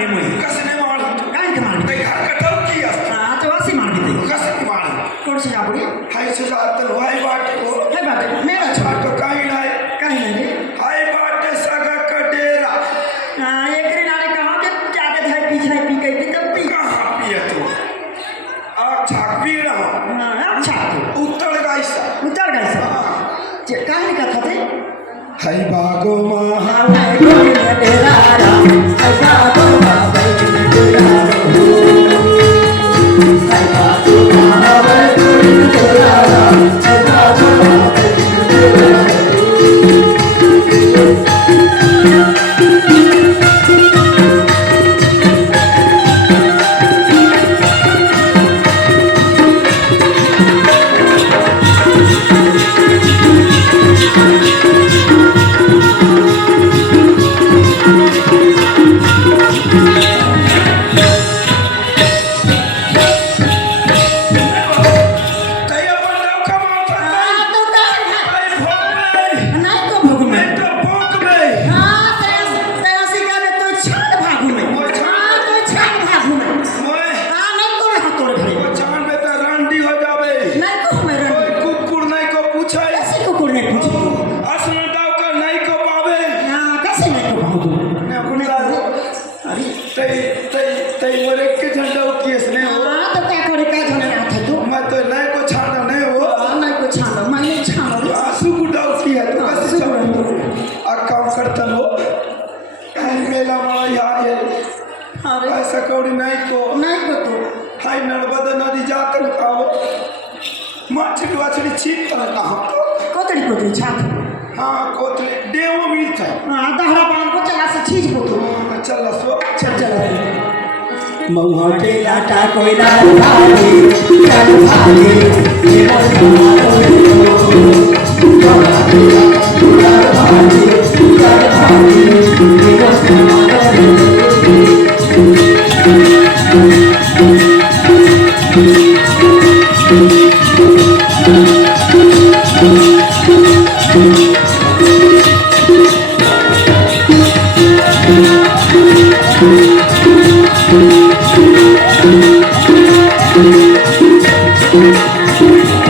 मारबी मुई कसं नाही मारत काय के मारबी ते कटव की असतं हां तो अशी मारबी ते कसं नाही मारत कोण से जाबडी हाय सुजात वाय बाटको हे बात मेरा छा बाटको काही नाही काही नाही हाय बाटे सगा कटेरा हां एकरी नाले कहां के जाके धाई पी गई तब पी कहाँ पिए तू आ छापी ना हां अच्छा उत्तर गायसा उतर गए से कहानी कथा थे हाय बागो मा हाय कोई तेरा राम हाय बागो मा भाई तेरा हाय बागो मा भाई तेरा राम हाय बागो मा भाई तेरा तया बंदा कमाता हां तो काय हाय भोग नाही को भगू में में तो भोग में हां तेरा सिकाने तो छाड़ भागू में हां तो छाड़ भागू में मोए हां नहीं को हां तोड़ घरे वो चांद पे तो रंडी हो जावे नहीं को मेरे कोई कुकुर नहीं को पूछे कैसे को कोने पूछी असना दाव का नहीं को पावे हां कैसे नहीं को भागू ने गुंडा अरे तई मोरे के झंडा किस ने हो हां तो क्या करे का जने रात है तो मैं तो नहीं को छाना नहीं हो हां नहीं को छानो मैं नहीं छानो आंसू गुंडा की है तो कैसे चलो आ काम करता हो हाय मेला माला यहाँ है अरे ऐसा कौड़ी नहीं को नहीं को तो हाय नर्मदा नदी जाकर खाओ मछली वछली छीप कर कहाँ कोतड़ी कोतड़ी छाप हाँ कोतले डेवो मिलता है हां दहरा बांध को चला से चीज को तो चल सो चल मौहटे लाटा कोयला भागे चल भागे ये Thank you.